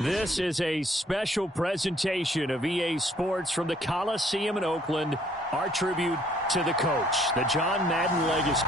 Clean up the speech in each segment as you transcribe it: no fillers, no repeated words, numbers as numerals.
This is a special presentation of EA Sports from the Coliseum in Oakland. Our tribute to the coach, the John Madden legacy.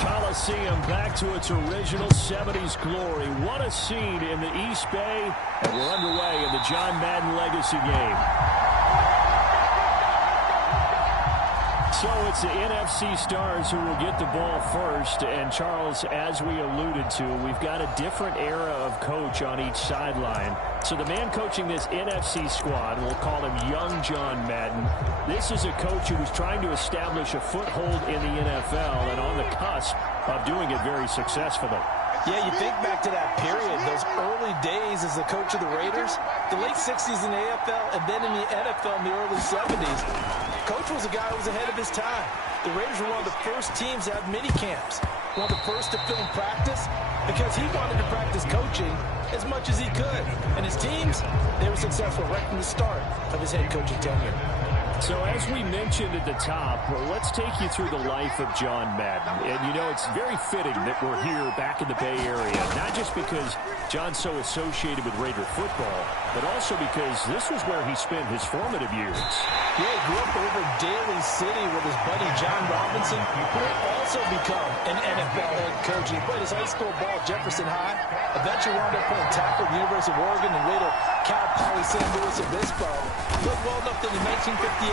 Coliseum back to its original 70s glory. What a scene in the East Bay, and we're underway in the John Madden Legacy game. So it's the NFC stars who will get the ball first. And, Charles, as we alluded to, we've got a different era of coach on each sideline. So the man coaching this NFC squad, we'll call him Young John Madden. This is a coach who was trying to establish a foothold in the NFL and on the cusp of doing it very successfully. Yeah, you think back to that period, those early days as the coach of the Raiders, the late 60s in the AFL, and then in the NFL in the early 70s. Coach was a guy who was ahead of his time. The Raiders were one of the first teams to have mini camps, one of the first to film practice, because he wanted to practice coaching as much as he could. And his teams, they were successful right from the start of his head coaching tenure. So as we mentioned at the top, let's take you through the life of John Madden. And, you know, it's very fitting that we're here back in the Bay Area, not just because John's so associated with Raider football, but also because this was where he spent his formative years. Yeah, he grew up over Daly City with his buddy John Robinson, who would also become an NFL head coach. He played his high school ball at Jefferson High, eventually wound up playing tackle at the University of Oregon, and later Cal Poly San Luis Obispo. Played well enough that in 1958,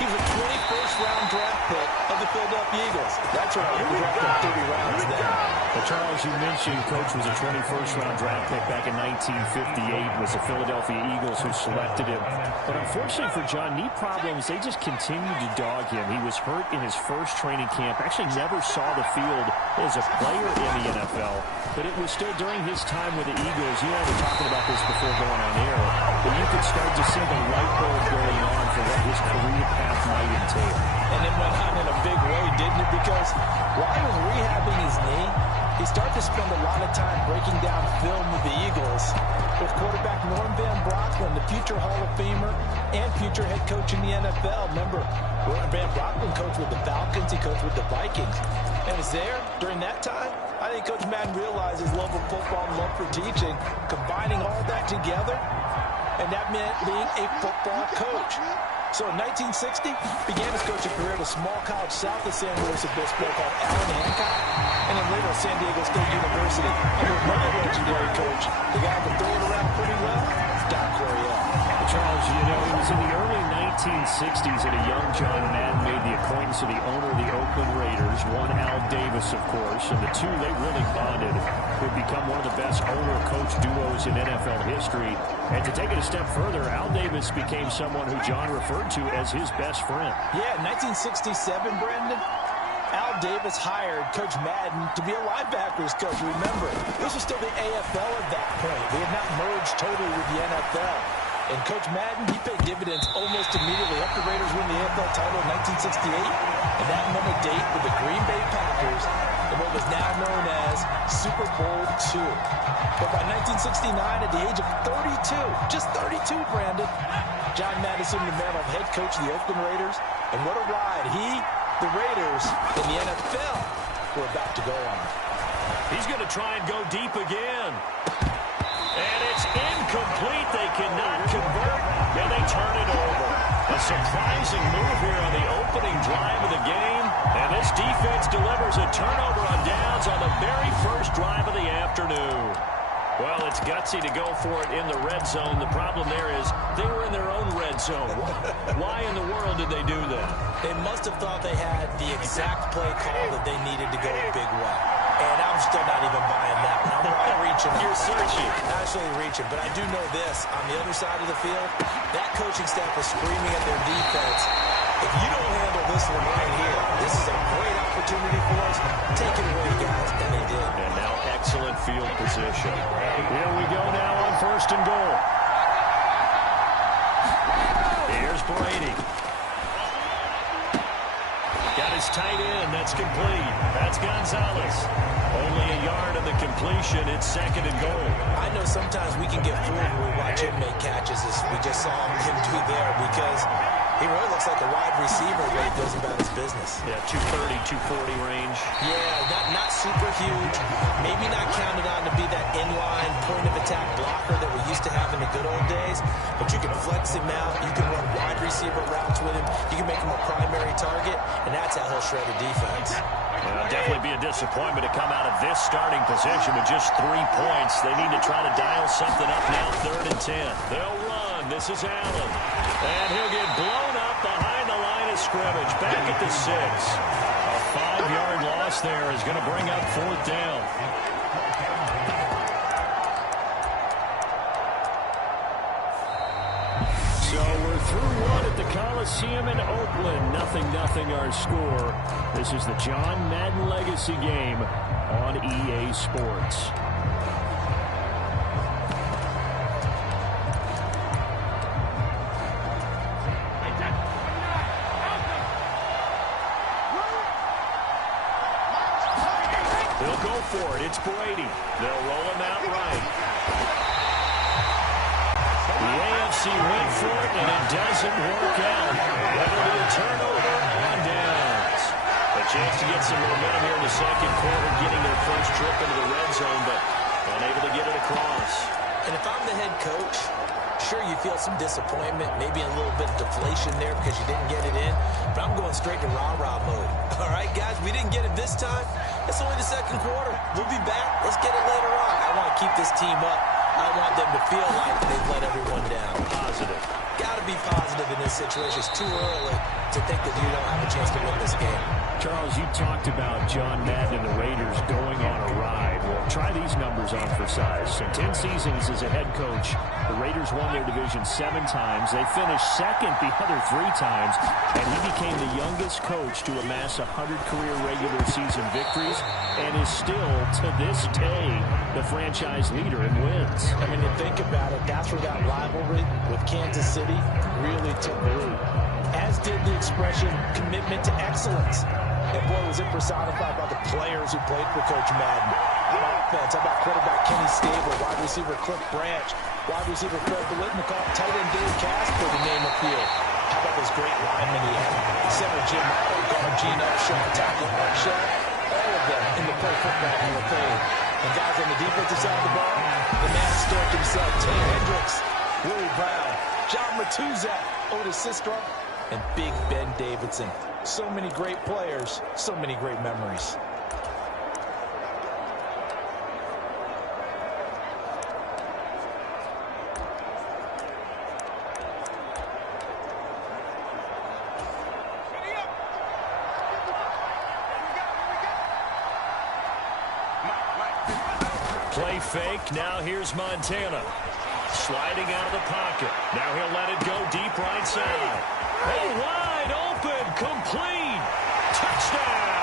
he was a 21st round draft pick of the Philadelphia Eagles. That's right, he was drafted 30 rounds then. But Charles, you mentioned Coach was a 21st round draft pick back in 1958. It was the Philadelphia Eagles who selected him. But unfortunately for John, knee problems, they just continued to dog him. He was hurt in his first training camp, actually never saw the field as a player in the NFL. But it was still during his time with the Eagles, you and I were talking about this before going on air, that you could start to see the light bulb going on for what his career path might entail. And it went on in a big way, didn't it? Because while he was rehabbing his knee, he started to spend a lot of time breaking down film with the Eagles with quarterback Norm Van Brocklin, the future Hall of Famer, and future head coach in the NFL. Remember, Van Brockman coached with the Falcons. He coached with the Vikings. And was there during that time. I think Coach Madden realized his love of football and love for teaching, combining all that together, and that meant being a football coach. So in 1960, began his coaching career at a small college south of San Luis Obispo called Allen Hancock, and then later at San Diego State University. Under another legendary coach, the guy who could throw it around pretty well, Doc Coryell. Charles, you know, it was in the early 1960s that a young John Madden made the acquaintance of the owner of the Oakland Raiders, one Al Davis, of course, and the two, they really bonded. Would become one of the best owner-coach duos in NFL history. And to take it a step further, Al Davis became someone who John referred to as his best friend. Yeah, 1967, Brendan, Al Davis hired Coach Madden to be a linebackers coach. Remember, this was still the AFL at that point. They had not merged totally with the NFL. And Coach Madden, he paid dividends almost immediately. Helped the Raiders win the AFL title in 1968. And that meant a date with the Green Bay Packers in what was now known as Super Bowl II. But by 1969, at the age of 32, just 32, Brandon, John Madden assumed the mantle of head coach of the Oakland Raiders. And what a ride he, the Raiders, and the NFL were about to go on. He's going to try and go deep again. And it's incomplete. They cannot convert, and they turn it over. A surprising move here on the opening drive of the game. And this defense delivers a turnover on downs on the very first drive of the afternoon. Well, it's gutsy to go for it in the red zone. The problem there is they were in their own red zone. Why in the world did they do that? They must have thought they had the exact play call that they needed to go a big way. And I'm still not even buying that one. I'm right reaching. You're searching. Actually reaching. But I do know this. On the other side of the field, that coaching staff was screaming at their defense. If you don't handle this one right here, this is a great opportunity for us. Take it away, guys. And they did. And now excellent field position. Here we go now on 1st and goal. Here's Brady. Got his tight end. That's complete. That's Gonzalez. Only a yard on the completion. It's 2nd and goal. I know sometimes we can get fooled when we watch him make catches, as we just saw him do there, because he really looks like a wide receiver when he goes about his business. Yeah, 230, 240 range. Yeah, not super huge. Maybe not counted on to be that inline point-of-attack blocker that we used to have in the good old days, but you can flex him out. You can run wide receiver routes with him. You can make him a primary target, and that's how he'll shred a defense. Well, definitely be a disappointment to come out of this starting position with just 3 points. They need to try to dial something up now, 3rd and 10. They'll run. This is Allen. And he'll get blown up behind the line of scrimmage. Back at the 6. A 5-yard loss there is going to bring up 4th down. So we're through one at the Coliseum in Oakland. 0-0 our score. This is the John Madden Legacy game on EA Sports. They'll go for it. It's Brady. They'll roll him out right. The AFC went for it, and it doesn't work out. That'll be a turnover on downs. A chance to get some momentum here in the 2nd quarter, getting their first trip into the red zone, but unable to get it across. And if I'm the head coach, sure, you feel some disappointment, maybe a little bit of deflation there because you didn't get it in, but I'm going straight to rah-rah mode. All right, guys, we didn't get it this time. It's only the 2nd quarter. We'll be back. Let's get it later on. I want to keep this team up. I want them to feel like they've let everyone down. Positive. Got to be positive in this situation. It's too early to think that you don't have a chance to win this game. Charles, you talked about John Madden and the Raiders going on a ride. Well, try these numbers on for size. So 10 seasons as a head coach. The Raiders won their division 7 times. They finished 2nd the other 3 times. And he became the youngest coach to amass 100 career regular season victories and is still, to this day, the franchise leader in wins. I mean, you think about it, that's where that rivalry with Kansas City really took root. As did the expression commitment to excellence. And boy, was it personified by the players who played for Coach Madden. On offense, how about quarterback Kenny Stabler, wide receiver Cliff Branch, Wide receiver Fred Biletnikoff, tight end Dave Casper to name a few. How about those great linemen he had? Center Jim Otto, guard Gene Upshaw, tackle Mark Shell. All of them in the Pro Football Hall of Fame. And guys on the defensive side of the ball, the man historic himself, Tay Hendricks, Willie Brown, John Matuszak, Otis Sistrunk, and Big Ben Davidson. So many great players, so many great memories. Play fake. Now here's Montana. Sliding out of the pocket. Now he'll let it go deep right side. Oh, wide open. Complete. Touchdown.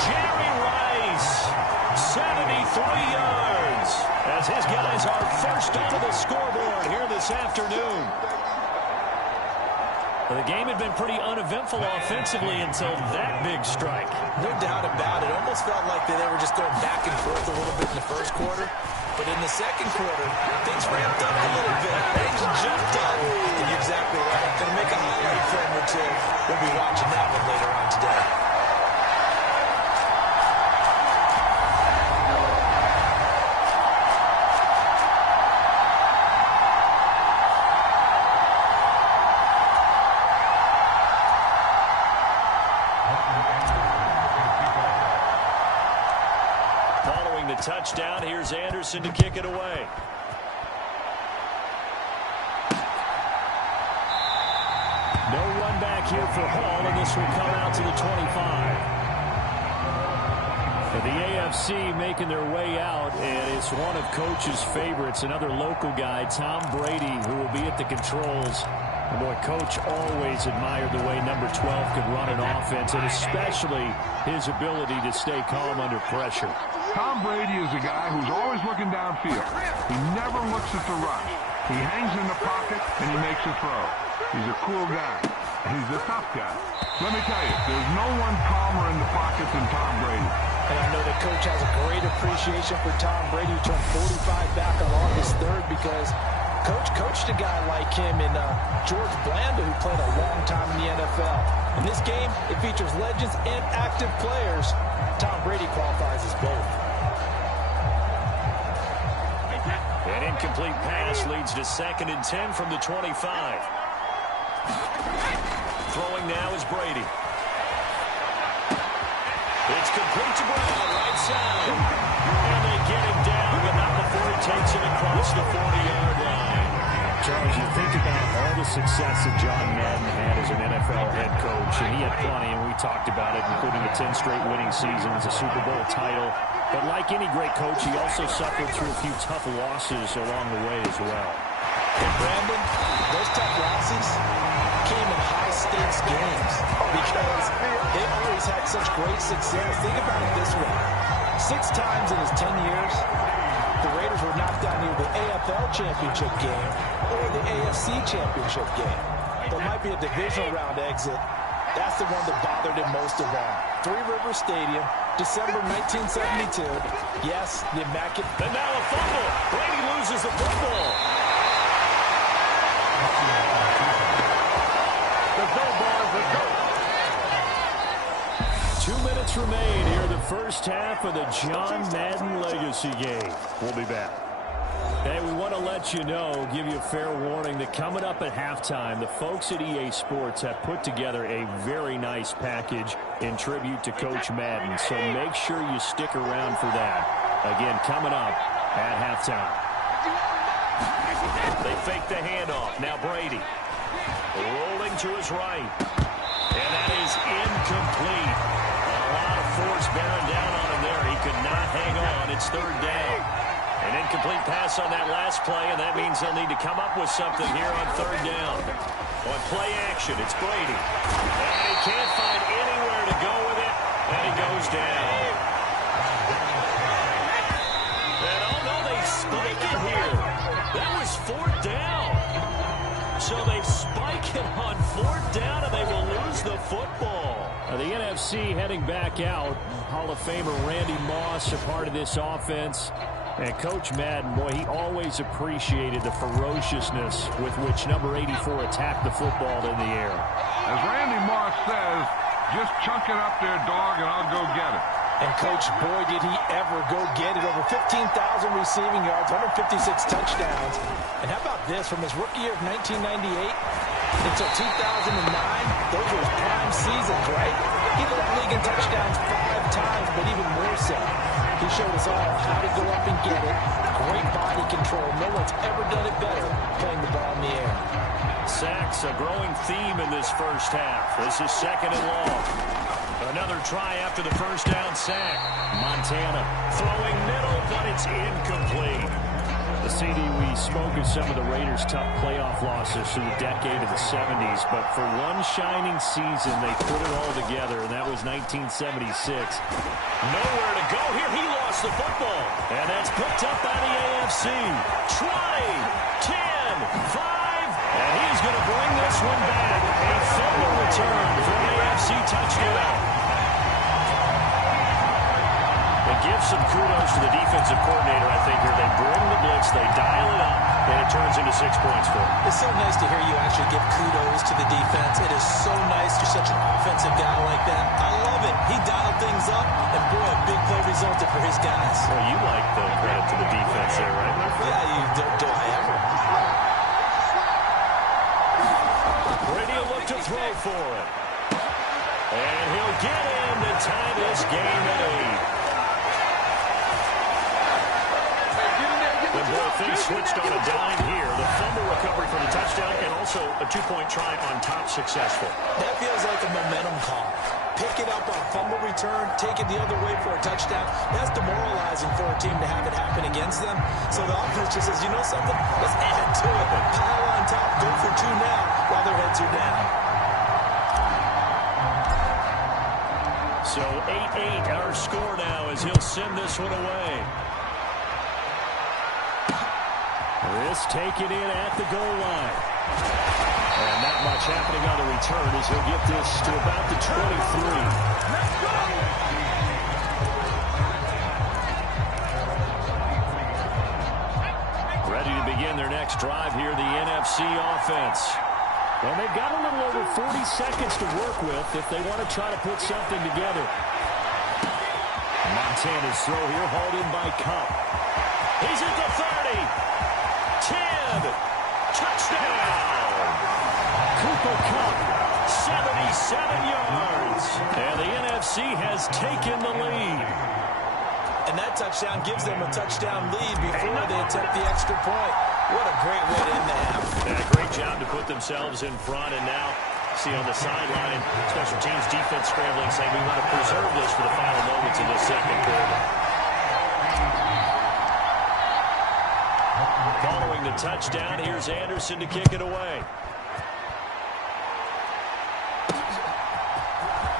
Jerry Rice. 73 yards. As his guys are first onto the scoreboard here this afternoon. The game had been pretty uneventful offensively until that big strike. No doubt about it. Almost felt like they were just going back and forth a little bit in the first quarter. But in the second quarter, things ramped up a little bit. Things jumped up. And you're exactly right. Going to make a highlight film or two. We'll be watching that one later on today. Touchdown. Here's Anderson to kick it away. No run back here for Hall, and this will come out to the 25. And the AFC making their way out, and it's one of Coach's favorites, another local guy, Tom Brady, who will be at the controls. And boy, Coach always admired the way number 12 could run an offense, and especially his ability to stay calm under pressure. Tom Brady is a guy who's always looking downfield. He never looks at the rush. He hangs in the pocket, and he makes a throw. He's a cool guy. He's a tough guy. Let me tell you, there's no one calmer in the pocket than Tom Brady. And I know that Coach has a great appreciation for Tom Brady, who turned 45 back on August 3rd, because Coach coached a guy like him in George Blanda, who played a long time in the NFL. In this game, it features legends and active players. Tom Brady qualifies as both. An incomplete pass leads to 2nd and 10 from the 25. Throwing now is Brady. It's complete to Brown, right side. And they get him down, but not before he takes it across the 40-yard line. Charles, you think about all the success that John Madden had as an NFL head coach, and he had plenty, and we talked about it, including the 10 straight winning seasons, a Super Bowl title. But like any great coach, he also suffered through a few tough losses along the way as well. And Brandon, those tough losses came in high-stakes games because they always had such great success. Think about it this way. 6 times in his 10 years, the Raiders were knocked out near the AFL championship game or the AFC championship game. There might be a divisional round exit. That's the one that bothered him most of all. Three River Stadium, December 1972. Yes, the immaculate. And now a fumble. Brady loses the football. Let's go, boys. Let's go. 2 minutes remain here in the first half of the John Madden Legacy game. We'll be back. Hey, we want to let you know, give you a fair warning that coming up at halftime, the folks at EA Sports have put together a very nice package in tribute to Coach Madden. So make sure you stick around for that. Again, coming up at halftime. They fake the handoff. Now Brady rolling to his right. And that is incomplete. A lot of force bearing down on him there. He could not hang on. It's 3rd down. An incomplete pass on that last play, and that means they'll need to come up with something here on 3rd down. On play action, it's Brady. And he can't find anywhere to go with it, and he goes down. And oh no, they spike it here. That was 4th down. So they spike him on 4th down, and they will lose the football. The NFC heading back out. Hall of Famer Randy Moss, a part of this offense. And Coach Madden, boy, he always appreciated the ferociousness with which number 84 attacked the football in the air. As Randy Moss says, just chunk it up there, dog, and I'll go get it. And, Coach, boy, did he ever go get it. Over 15,000 receiving yards, 156 touchdowns. And how about this? From his rookie year of 1998 until 2009, those were his prime seasons, right? He led the league in touchdowns 5 times, but even more so, he showed us all how to go up and get it. Great body control. No one's ever done it better playing the ball in the air. Sacks, a growing theme in this first half. This is 2nd and long. Another try after the first down sack. Montana throwing middle, but it's incomplete. The CD, we spoke of some of the Raiders' tough playoff losses through the decade of the 70s, but for one shining season, they put it all together, and that was 1976. Nowhere to go here. He lost the football, and that's picked up by the AFC. 20, 10, 5, and he's going to bring this one back. A fumble return for an AFC touchdown. Give some kudos to the defensive coordinator, I think, here. They bring the blitz, they dial it up, and it turns into 6 points for them. It's so nice to hear you actually give kudos to the defense. It is so nice. You're such an offensive guy like that. I love it. He dialed things up, and boy, a big play resulted for his guys. Well, you like the credit to the defense there, right? Yeah, you do I ever. Brady will look to throw for it. And he'll get in to tie this game at 8. Things switched on a dime here. The fumble recovery for the touchdown and also a 2-point try on top successful. That feels like a momentum call. Pick it up on fumble return, take it the other way for a touchdown. That's demoralizing for a team to have it happen against them. So the offense just says, you know something? Let's add to it. Pile on top, go for 2 now while their heads are down. So 8-8 our score now as he'll send this one away. This taken in at the goal line. And not much happening on the return as he'll get this to about the 23. Ready to begin their next drive here, the NFC offense. And they've got a little over 40 seconds to work with if they want to try to put something together. Montana's throw here, hauled in by Cup. He's at the 30. 10, touchdown! Cooper Kupp, 77 yards. And the NFC has taken the lead. And that touchdown gives them a touchdown lead before they attempt the extra point. What a great way to end the half. Yeah, great job to put themselves in front. And now, see on the sideline, special teams defense scrambling, saying we want to preserve this for the final moments of this second quarter. Following the touchdown, here's Anderson to kick it away.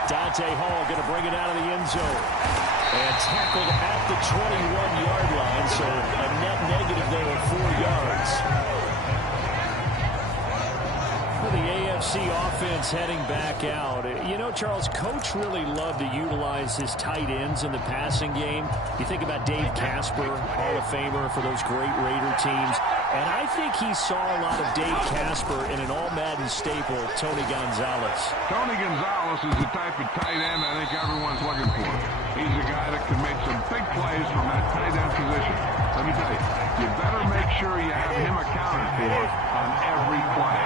Dante Hall going to bring it out of the end zone. And tackled at the 21-yard line, so a net negative there of 4 yards. For the AFC offense heading back out. You know, Charles, Coach really loved to utilize his tight ends in the passing game. You think about Dave Casper, Hall of Famer for those great Raider teams. And I think he saw a lot of Dave Casper in an all-Madden staple, Tony Gonzalez. Tony Gonzalez is the type of tight end I think everyone's looking for. He's a guy that can make some big plays from that tight end position. Let me tell you, you better make sure you have him accounted for on every play.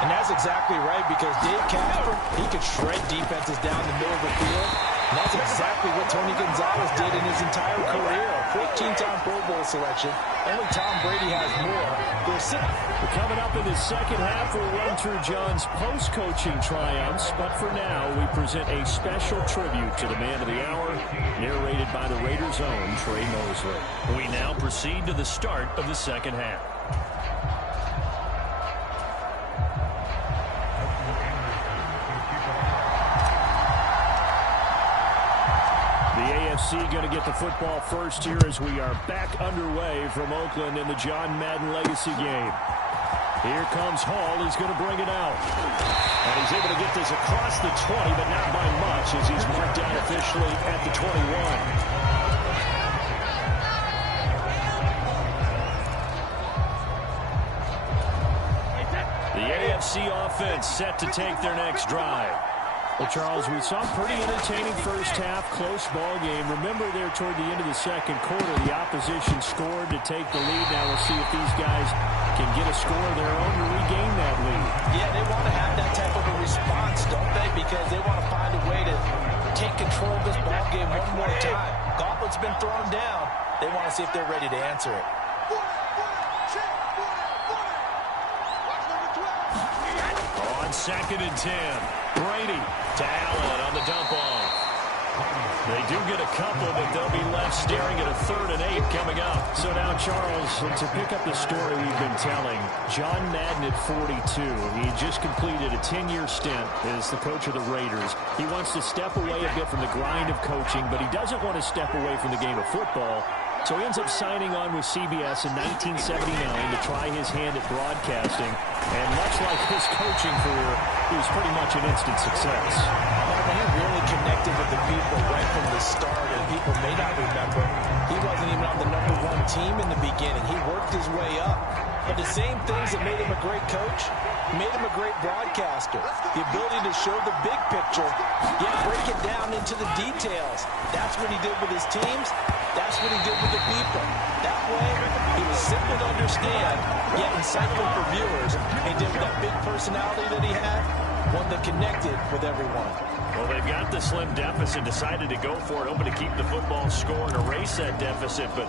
And that's exactly right, because Dave Casper, he could shred defenses down the middle of the field. And that's exactly what Tony Gonzalez did in his entire career. A 14-time Pro Bowl selection. Only Tom Brady has more. We're coming up in the second half. We'll run through John's post-coaching triumphs. But for now, we present a special tribute to the man of the hour, narrated by the Raiders' own Trey Mosley. We now proceed to the start of the second half. Going to get the football first here as we are back underway from Oakland in the John Madden Legacy game. Here comes Hall. He's going to bring it out. And he's able to get this across the 20, but not by much as he's marked down officially at the 21. watch the offense set to take their next drive. Well, Charles, we saw a pretty entertaining first half, close ball game. Remember there toward the end of the second quarter, the opposition scored to take the lead. Now we'll see if these guys can get a score of their own to regain that lead. Yeah, they want to have that type of a response, don't they? Because they want to find a way to take control of this ball game one more time. Gauntlet's been thrown down. They want to see if they're ready to answer it. On 2nd and 10, Brady to Allen on the dump off. They do get a couple, but they'll be left staring at a 3rd and 8 coming up. So now, Charles, to pick up the story we've been telling, John Madden at 42. He just completed a 10-year stint as the coach of the Raiders. He wants to step away a bit from the grind of coaching, but he doesn't want to step away from the game of football. So he ends up signing on with CBS in 1979 to try his hand at broadcasting. And much like his coaching career, he was pretty much an instant success. He really connected with the people right from the start, and people may not remember, he wasn't even on the #1 team in the beginning. He worked his way up. But the same things that made him a great coach made him a great broadcaster. The ability to show the big picture, yet break it down into the details. That's what he did with his teams. That's what he did with the people. That way, he was simple to understand, yet insightful for viewers. He did with that big personality that he had, one that connected with everyone. Well, they've got the slim deficit, decided to go for it, hoping to keep the football score and erase that deficit, but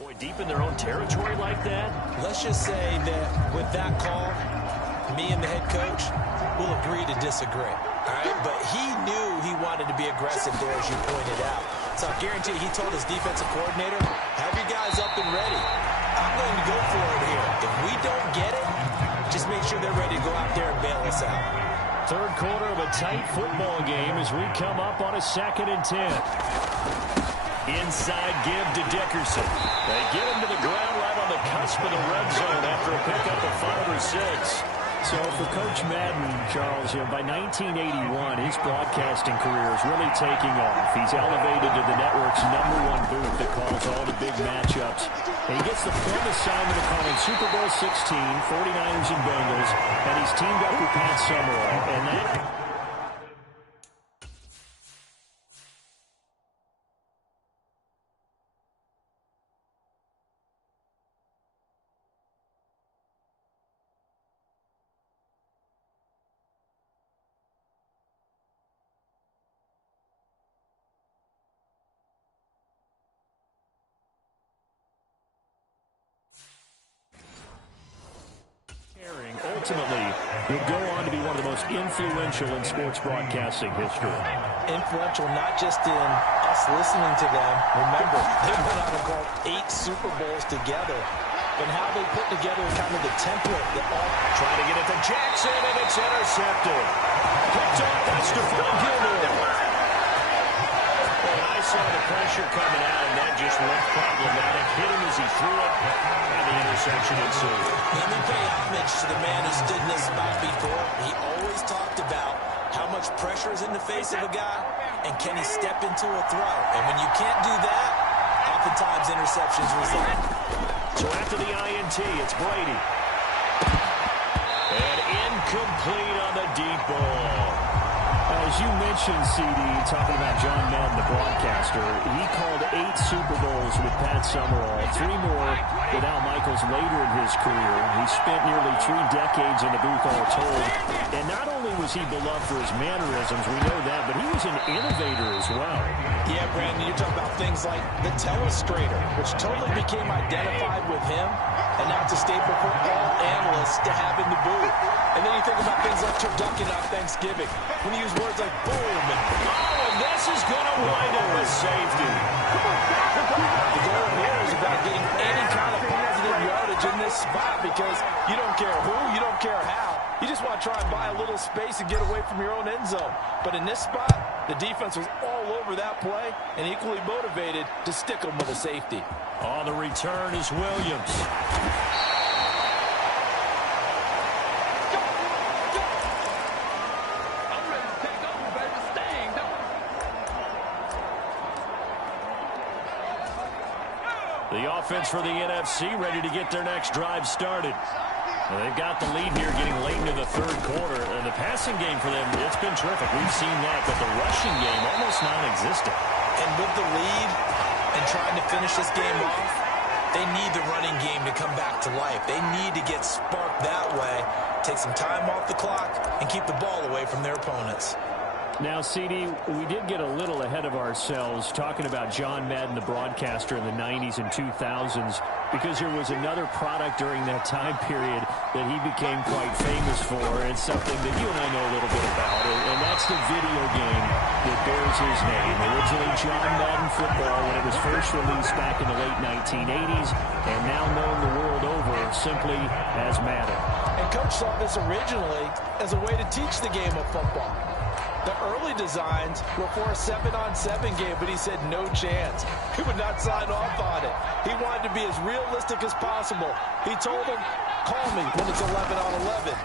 boy, deep in their own territory like that. Let's just say that with that call, me and the head coach will agree to disagree. All right, but he knew he wanted to be aggressive there, as you pointed out. So I guarantee he told his defensive coordinator, have your guys up and ready. I'm going to go for it here. If we don't get it, just make sure they're ready to go out there and bail us out. Third quarter of a tight football game as we come up on a 2nd and 10. Inside give to Dickerson. They get him to the ground right on the cusp of the red zone after a pickup of 5 or 6. So for Coach Madden, Charles, by 1981, his broadcasting career is really taking off. He's elevated to the network's #1 booth that calls all the big matchups. And he gets the fun assignment of calling Super Bowl 16, 49ers and Bengals, and he's teamed up with Pat Summerall. And that... ultimately would go on to be one of the most influential in sports broadcasting history. Influential not just in us listening to them. Remember, they went on to call 8 Super Bowls together. And how they put together kind of the template that all... Trying to get it to Jackson, and it's intercepted. Picked off by Stephon Gilmore. And I saw the pressure coming out, and that just looked problematic. Hit him as he threw it, and the interception ensued. Let me pay homage to the man who stood in this spot before. He always talked about how much pressure is in the face of a guy, and can he step into a throw. And when you can't do that, oftentimes interceptions result. So after the INT, it's Brady. And incomplete on the deep ball. As you mentioned, CD, talking about John Madden, the broadcaster, he called 8 Super Bowls with Pat Summerall, 3 more with Al Michaels later in his career. He spent nearly 3 decades in the booth all told. And not only was he beloved for his mannerisms, we know that, but he was an innovator as well. Yeah, Brandon, you're talking about things like the telestrator, which totally became identified with him, and now it's a staple for all analysts to have in the booth. And then you think about things like turducken on Thanksgiving, when you use words like boom and oh, and this is going to wind up a safety. The goal here is about getting any kind of positive yardage in that because you don't care who, you don't care how. You just want to try and buy a little space and get away from your own end zone. But in this spot, the defense was all over that play and equally motivated to stick them with a safety. On the return is Williams. The offense for the NFC ready to get their next drive started. Well, they've got the lead here getting late into the third quarter. And the passing game for them, it's been terrific. We've seen that, but the rushing game almost non-existent. And with the lead and trying to finish this game off, they need the running game to come back to life. They need to get sparked that way, take some time off the clock, and keep the ball away from their opponents. Now, CD, we did get a little ahead of ourselves talking about John Madden, the broadcaster in the 90s and 2000s, because there was another product during that time period that he became quite famous for. It's something that you and I know a little bit about, and that's the video game that bears his name. Originally John Madden Football when it was first released back in the late 1980s, and now known the world over simply as Madden. And Coach saw this originally as a way to teach the game of football. The early designs were for a 7-on-7 game, but he said no chance. He would not sign off on it. He wanted to be as realistic as possible. He told him, call me when it's 11-on-11.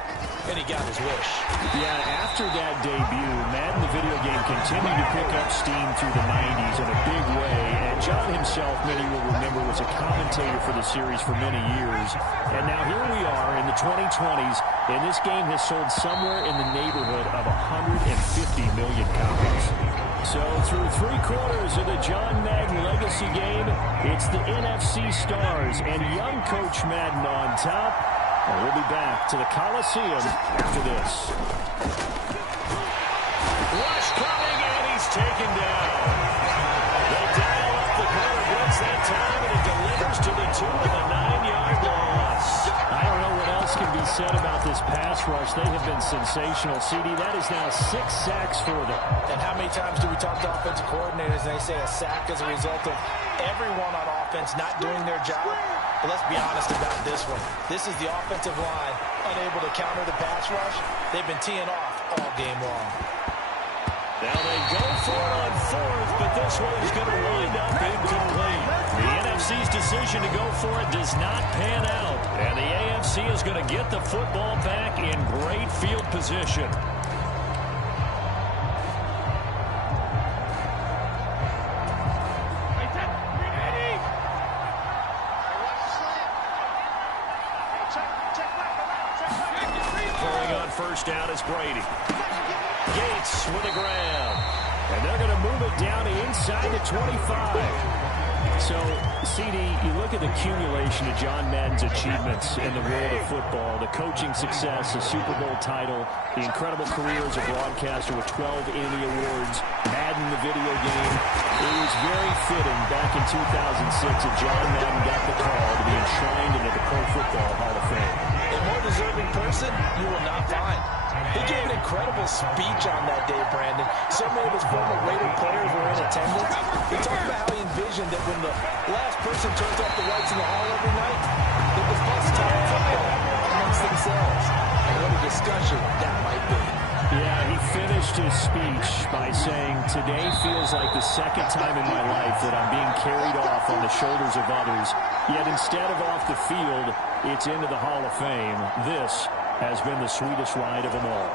And he got his wish. Yeah, after that debut, Madden the video game continued to pick up steam through the 90s in a big way. And John himself, many will remember, was a commentator for the series for many years. And now here we are in the 2020s, and this game has sold somewhere in the neighborhood of 150 million copies. So through 3 quarters of the John Madden legacy game, it's the NFC Stars and young Coach Madden on top. And we'll be back to the Coliseum after this. Rush coming, and he's taken down. They dial up the corner blitz that time, and it delivers to the 2 with a 9-yard loss. I don't know what else can be said about this pass rush. They have been sensational. CD, that is now 6 sacks for them. And how many times do we talk to offensive coordinators and they say a sack as a result of everyone on offense not doing their job? But let's be honest about this one. This is the offensive line unable to counter the pass rush. They've been teeing off all game long. Now they go for it on 4th, but this one is going to wind up incomplete. The NFC's decision to go for it does not pan out. And the AFC is going to get the football back in great field position. First down is Brady. Gates with a grab. And they're going to move it down to inside the 25. So, CD, you look at the accumulation of John Madden's achievements in the world of football, the coaching success, the Super Bowl title, the incredible career as a broadcaster with 12 Emmy Awards, Madden the video game. It was very fitting back in 2006 that John Madden got the call to be enshrined into the Pro Football Hall of Fame. A more deserving person you will not find. He gave an incredible speech on that day, Brandon. So many of his former Raider players were in attendance. He talked about how he envisioned that when the last person turns off the lights in the hall every night, they would bust talk football amongst themselves. And what a discussion that might be. Yeah, he finished his speech by saying, today feels like the second time in my life that I'm being carried off on the shoulders of others. Yet instead of off the field, it's into the Hall of Fame. This has been the sweetest ride of them all.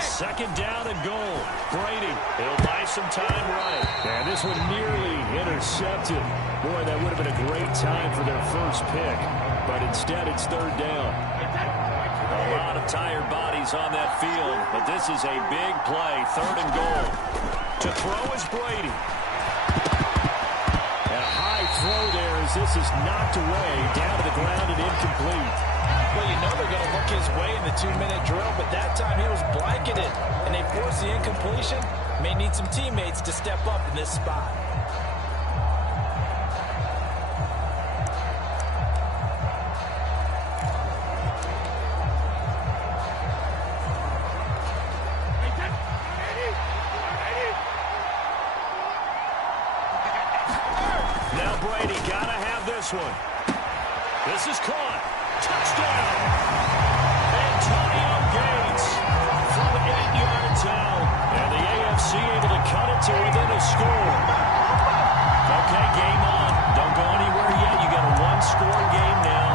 Second down and goal. Brady, he'll buy some time right. And this one nearly intercepted. Boy, that would have been a great time for their first pick. But instead, it's third down. A lot of tired bodies on that field. But this is a big play. Third and goal. To throw is Brady. And a high throw there as this is knocked away. Down to the ground and incomplete. Well, you know they're going to look his way in the 2-minute drill, but that time he was blanketed, and they forced the incompletion. May need some teammates to step up in this spot. Brady, got to have this one. This is caught. Touchdown. Antonio Gates from 8 yards out. And the AFC able to cut it to within a score. Okay, game on. Don't go anywhere yet. You got a one-score game now.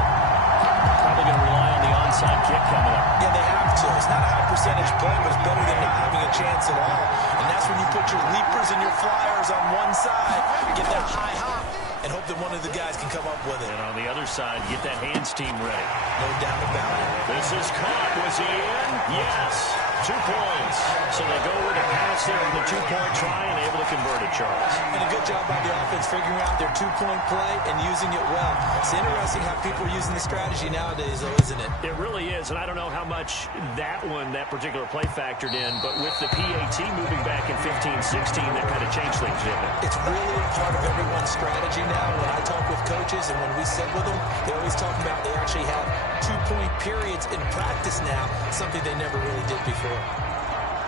Probably going to rely on the onside kick coming up. Yeah, they have to. It's not a high percentage play, but it's better than not having a chance at all. And that's when you put your leapers and your flyers on one side, get that high hop, and hope that one of the guys can come up with it. And on the other side, get that hands team ready. No doubt about it. This is caught. Was he in? Yes. 2 points. So they go with a pass there on the 2-point try and able to convert it, Charles. And a good job by the offense figuring out their 2-point play and using it well. It's interesting how people are using the strategy nowadays, though, isn't it? It really is, and I don't know how much that particular play factored in, but with the PAT moving back in 15-16, that kind of changed things, didn't it? It's really a part of everyone's strategy now. When I talk with coaches and when we sit with them, they always talk about they actually have 2-point periods in practice now, something they never really did before.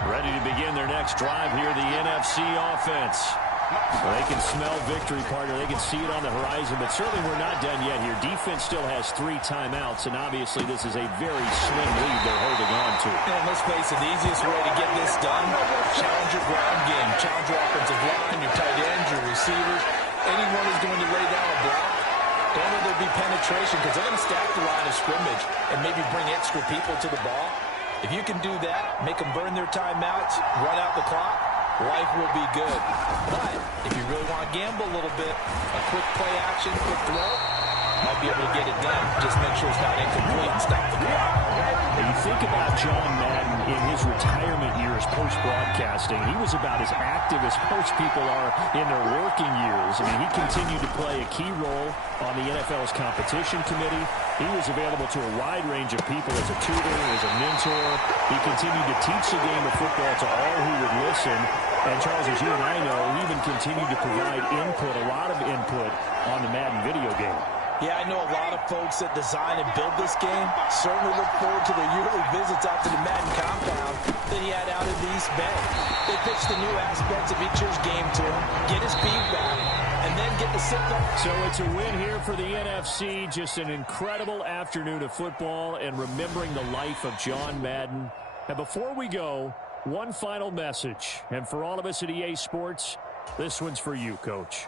Ready to begin their next drive here, the NFC offense. Well, they can smell victory, partner. They can see it on the horizon, but certainly we're not done yet here. Defense still has 3 timeouts, and obviously this is a very slim lead they're holding on to. And let's face it, the easiest way to get this done, challenge your ground game, challenge your offensive line, your tight ends, your receivers. Anyone who's going to lay down a block, don't let there be penetration because they're going to stack the line of scrimmage and maybe bring extra people to the ball. If you can do that, make them burn their timeouts, run out the clock, life will be good. But if you really want to gamble a little bit, a quick play action, quick throw, might be able to get it done. Just make sure it's not incomplete and stop the clock. When you think about John Madden in his retirement years post-broadcasting, he was about as active as most people are in their working years. I mean, he continued to play a key role on the NFL's competition committee. He was available to a wide range of people as a tutor, as a mentor. He continued to teach the game of football to all who would listen. And Charles, as you and I know, he even continued to provide input, a lot of input on the Madden video game. Yeah, I know a lot of folks that design and build this game certainly look forward to their yearly visits out to the Madden compound that he had out in the East Bay. They pitch the new aspects of each year's game to him, get his feedback, and then get to sit back. So it's a win here for the NFC. Just an incredible afternoon of football and remembering the life of John Madden. And before we go, one final message. And for all of us at EA Sports, this one's for you, Coach.